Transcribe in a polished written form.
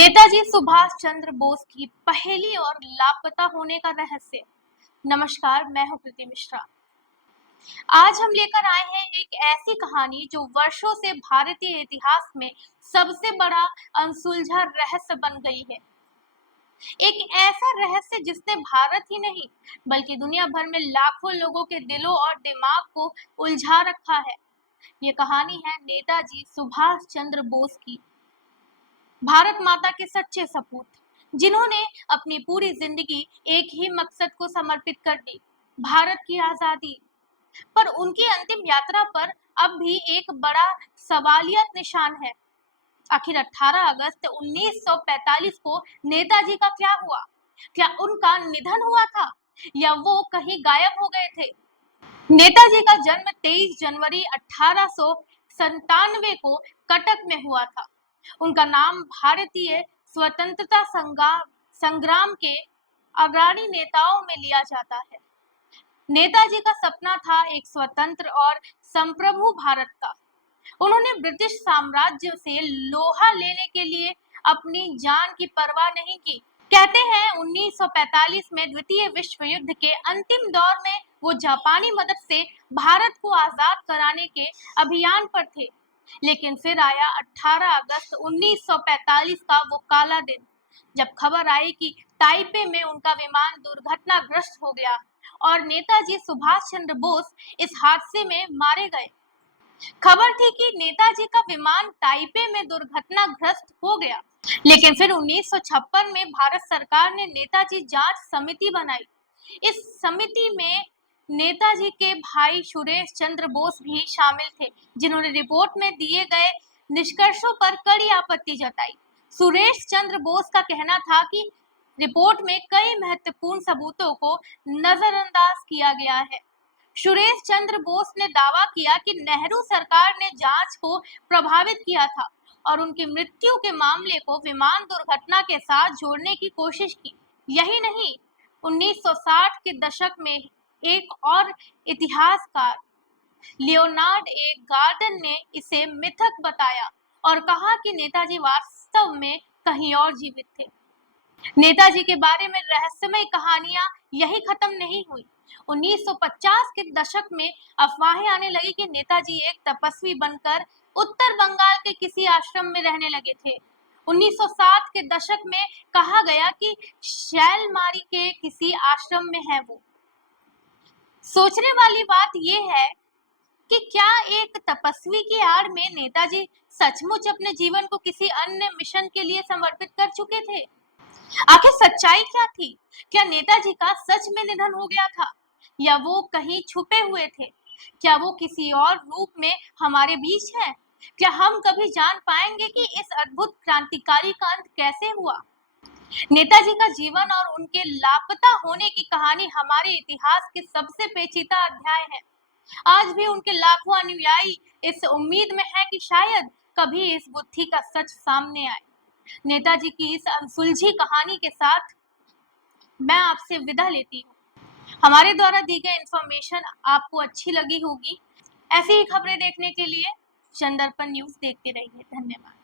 नेताजी सुभाष चंद्र बोस की पहेली और लापता होने का रहस्य। नमस्कार, मैं हूं प्रीति मिश्रा। आज हम लेकर आए हैं एक ऐसी कहानी जो वर्षों से भारतीय इतिहास में सबसे बड़ा अनसुलझा रहस्य बन गई है। एक ऐसा रहस्य जिसने भारत ही नहीं बल्कि दुनिया भर में लाखों लोगों के दिलों और दिमाग को उलझा रखा है। ये कहानी है नेताजी सुभाष चंद्र बोस की, भारत माता के सच्चे सपूत, जिन्होंने अपनी पूरी जिंदगी एक ही मकसद को समर्पित कर दी, भारत की आजादी। पर उनकी अंतिम यात्रा पर अब भी एक बड़ा सवालियत निशान है। आखिर 18 अगस्त 1945 को नेताजी का क्या हुआ? क्या उनका निधन हुआ था या वो कहीं गायब हो गए थे? नेताजी का जन्म 23 जनवरी 1897 को कटक में हुआ था। उनका नाम भारतीय स्वतंत्रता संग्राम के अग्रणी नेताओं में लिया जाता है। नेताजी का सपना था एक स्वतंत्र और संप्रभु भारत का। उन्होंने ब्रिटिश साम्राज्य से लोहा लेने के लिए अपनी जान की परवाह नहीं की। कहते हैं 1945 में द्वितीय विश्व युद्ध के अंतिम दौर में वो जापानी मदद से भारत को आजाद कराने के अभियान पर थे। लेकिन फिर आया 18 अगस्त 1945 का वो काला दिन, जब खबर आई कि ताइपे में उनका विमान दुर्घटनाग्रस्त हो गया और नेताजी सुभाष चंद्र बोस इस हादसे में मारे गए। खबर थी कि नेताजी का विमान ताइपे में दुर्घटनाग्रस्त हो गया, लेकिन फिर 1956 में भारत सरकार ने नेताजी जांच समिति बनाई। इस समिति में नेताजी के भाई सुरेश चंद्र बोस भी शामिल थे, जिन्होंने रिपोर्ट में दिए गए निष्कर्षों पर कड़ी आपत्ति जताई। सुरेश चंद्र बोस का कहना था कि रिपोर्ट में कई महत्वपूर्ण सबूतों को नजरअंदाज किया गया है। सुरेश चंद्र बोस ने दावा किया कि नेहरू सरकार ने जांच को प्रभावित किया था और उनकी मृत्यु के मामले को विमान दुर्घटना के साथ जोड़ने की कोशिश की। यही नहीं, 1960 के दशक में एक और इतिहासकार लियोनार्ड ए गार्डन ने इसे मिथक बताया और कहा कि नेताजी वास्तव में कहीं और जीवित थे। नेताजी के बारे में रहस्यमय कहानियां यही खत्म नहीं हुई। 1950 के दशक में अफवाहें आने लगी कि नेताजी एक तपस्वी बनकर उत्तर बंगाल के किसी आश्रम में रहने लगे थे। 1960 के दशक में कहा गया कि शैलमारी के किसी आश्रम में है वो। सोचने वाली बात यह है कि क्या एक तपस्वी की आड़ में नेताजी सचमुच अपने जीवन को किसी अन्य मिशन के लिए समर्पित कर चुके थे? आखिर सच्चाई क्या थी? क्या नेताजी का सच में निधन हो गया था या वो कहीं छुपे हुए थे? क्या वो किसी और रूप में हमारे बीच है? क्या हम कभी जान पाएंगे कि इस अद्भुत क्रांतिकारी का अंत कैसे हुआ? नेताजी का जीवन और उनके लापता होने की कहानी हमारे इतिहास के सबसे पेचीदा अध्याय है। आज भी उनके लाखों अनुयायी इस उम्मीद में है कि शायद कभी इस गुत्थी का सच सामने आए। नेताजी की इस अनसुलझी कहानी के साथ मैं आपसे विदा लेती हूँ। हमारे द्वारा दी गई इंफॉर्मेशन आपको अच्छी लगी होगी। ऐसी ही खबरें देखने के लिए जनदर्पण न्यूज देखते रहिए। धन्यवाद।